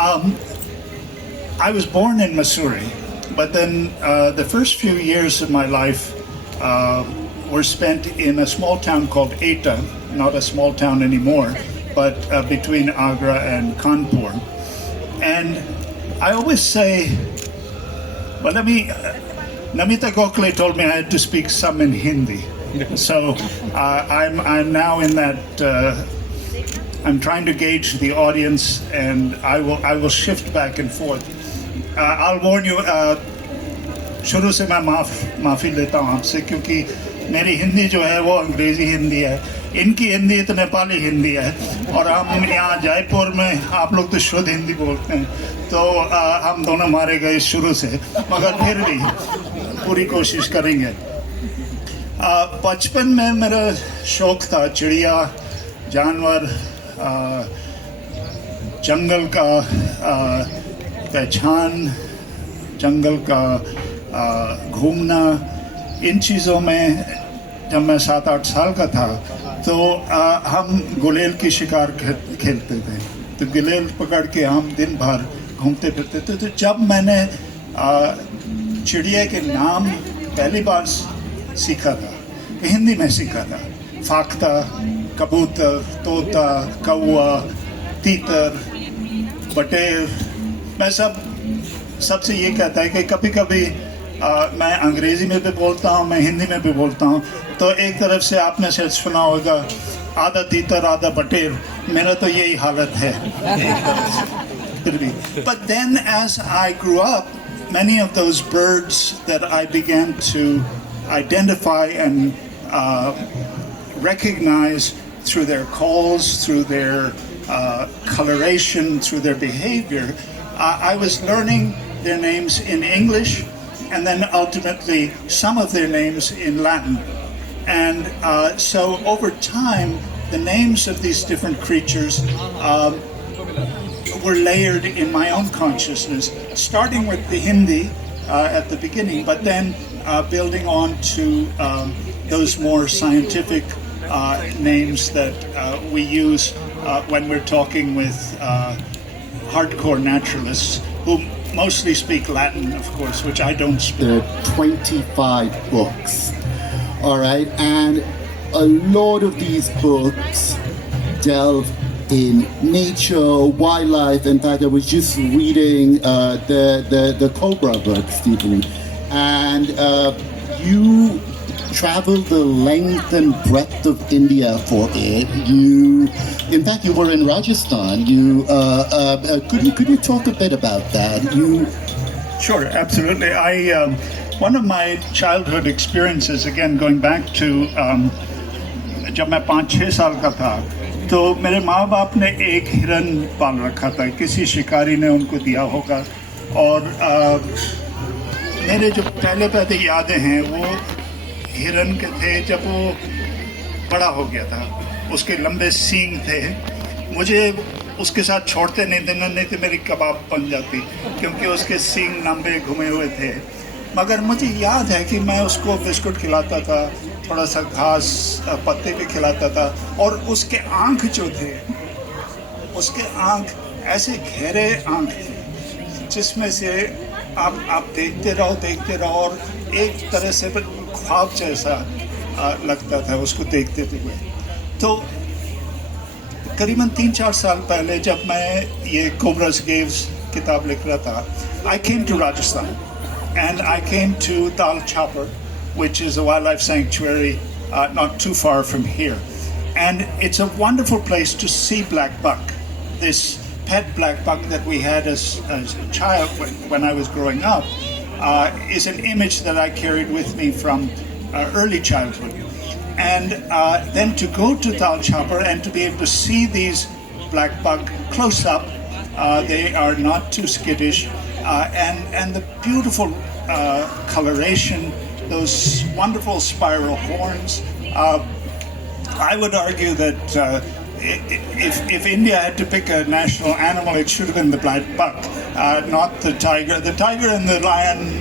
Um, I was born in Missouri, but then the first few years of my life were spent in a small town called Eta, not a small town anymore, but between Agra and Kanpur. And I always say, well, Namita Gokhale told me I had to speak some in Hindi. So I'm now in that. I'm trying to gauge the audience, and I will shift back and forth. I'll warn you. शुरू से मैं माफ़ी लेता हूँ आपसे, क्योंकि मेरी हिंदी जो है वो अंग्रेज़ी हिंदी है, इनकी हिंदी तो नेपाली हिंदी है, और हम यहाँ जयपुर में आप लोग तो शुद्ध हिंदी बोलते हैं, तो हम दोनों मारे गए शुरू से, मगर फिर भी पूरी कोशिश करेंगे। बचपन में मेरा शौक़ था चिड़िया, जानवर, जंगल का पहचान, जंगल का घूमना, इन चीज़ों में जब मैं 7-8 साल का था तो हम गुलेल की शिकार खेलते थे। तो गुलेल पकड़ के हम दिन भर घूमते फिरते थे। तो जब मैंने चिड़िया के नाम पहली बार सीखा था, हिंदी में सीखा था, फाख्ता, कबूतर, तोता, कौआ, तीतर, बटेर, मैं सबसे ये कहता है कि कभी कभी मैं अंग्रेज़ी में भी बोलता हूँ, मैं हिंदी में भी बोलता हूँ। तो एक तरफ से आपने शायद सुना होगा आधा तीतर आधा बटेर, मेरा तो यही हालत है फिर भी। But then as I grew up, many of those birds that I began to identify and recognize through their calls, through their coloration, through their behavior, I was learning their names in English, and then ultimately some of their names in Latin. And so over time, the names of these different creatures were layered in my own consciousness, starting with the Hindi at the beginning, but then building on to those more scientific names that we use when we're talking with hardcore naturalists who mostly speak Latin, of course, which I don't speak. There are 25 books, all right? And a lot of these books delve in nature, wildlife. In fact, I was just reading the Cobra book, Stephen, and you traveled the length and breadth of India for it. In fact, you were in Rajasthan. Could you talk a bit about that? Sure, absolutely. One of my childhood experiences, again going back to जब मैं 5-6 साल का था, तो मेरे माँ बाप ने एक हिरन पाल रखा था, किसी शिकारी ने उनको दिया होगा, और मेरे जो पहले यादें हैं वो हिरन के थे जब वो बड़ा हो गया था, उसके लंबे सींग थे, मुझे उसके साथ छोड़ते नहीं थे, नहीं तो मेरी कबाब बन जाती, क्योंकि उसके सींग लंबे घुमे हुए थे। मगर मुझे याद है कि मैं उसको बिस्कुट खिलाता था, थोड़ा सा घास पत्ते भी खिलाता था, और उसके आँख जो थे, उसके आँख ऐसे गहरे आँख थे जिसमें से आप देखते रहो, और एक तरह से ख्वाब जैसा लगता था उसको देखते हुए। तो करीबन 3-4 साल पहले जब मैं ये कोबरास केव्स किताब लिख रहा था, I came to Rajasthan and I came to Dal Chapar, which is a wildlife sanctuary not too far from here. And it's a wonderful place to see black buck. This pet black buck that we had as a child when I was growing up is an image that I carried with me from early childhood. And then to go to Dal Chapar and to be able to see these black buck close up, they are not too skittish, and the beautiful coloration, those wonderful spiral horns. I would argue that if India had to pick a national animal, it should have been the black buck, not the tiger. The tiger and the lion